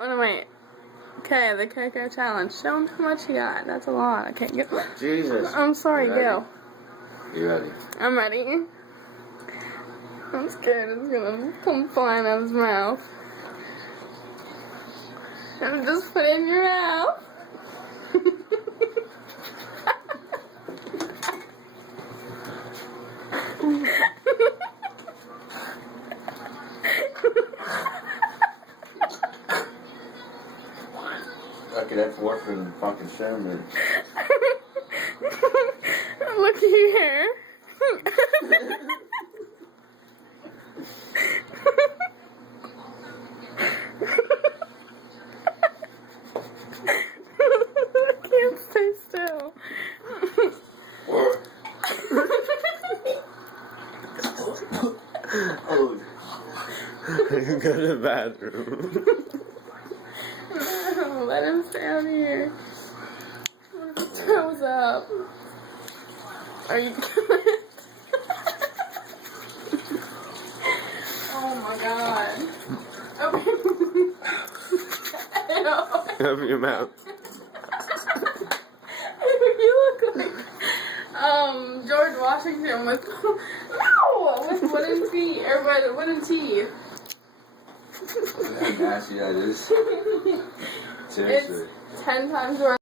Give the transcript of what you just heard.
Oh no, wait. Okay, the Coco challenge. Show him how much you got. That's a lot. I can't get. Jesus. I'm sorry, go. You ready? I'm ready. I'm scared it's gonna come flying out of his mouth. And just put it in your mouth. Okay, that's worse than fucking cinnamon. Look here. I can't stay still. Oh. Go to the bathroom. No, let him stay out here. Put his toes up. Are you good? Oh my god. Open your mouth. You look like George Washington with with wooden teeth or wooden teeth. Look how nasty that is. Seriously. It's 10 times worse.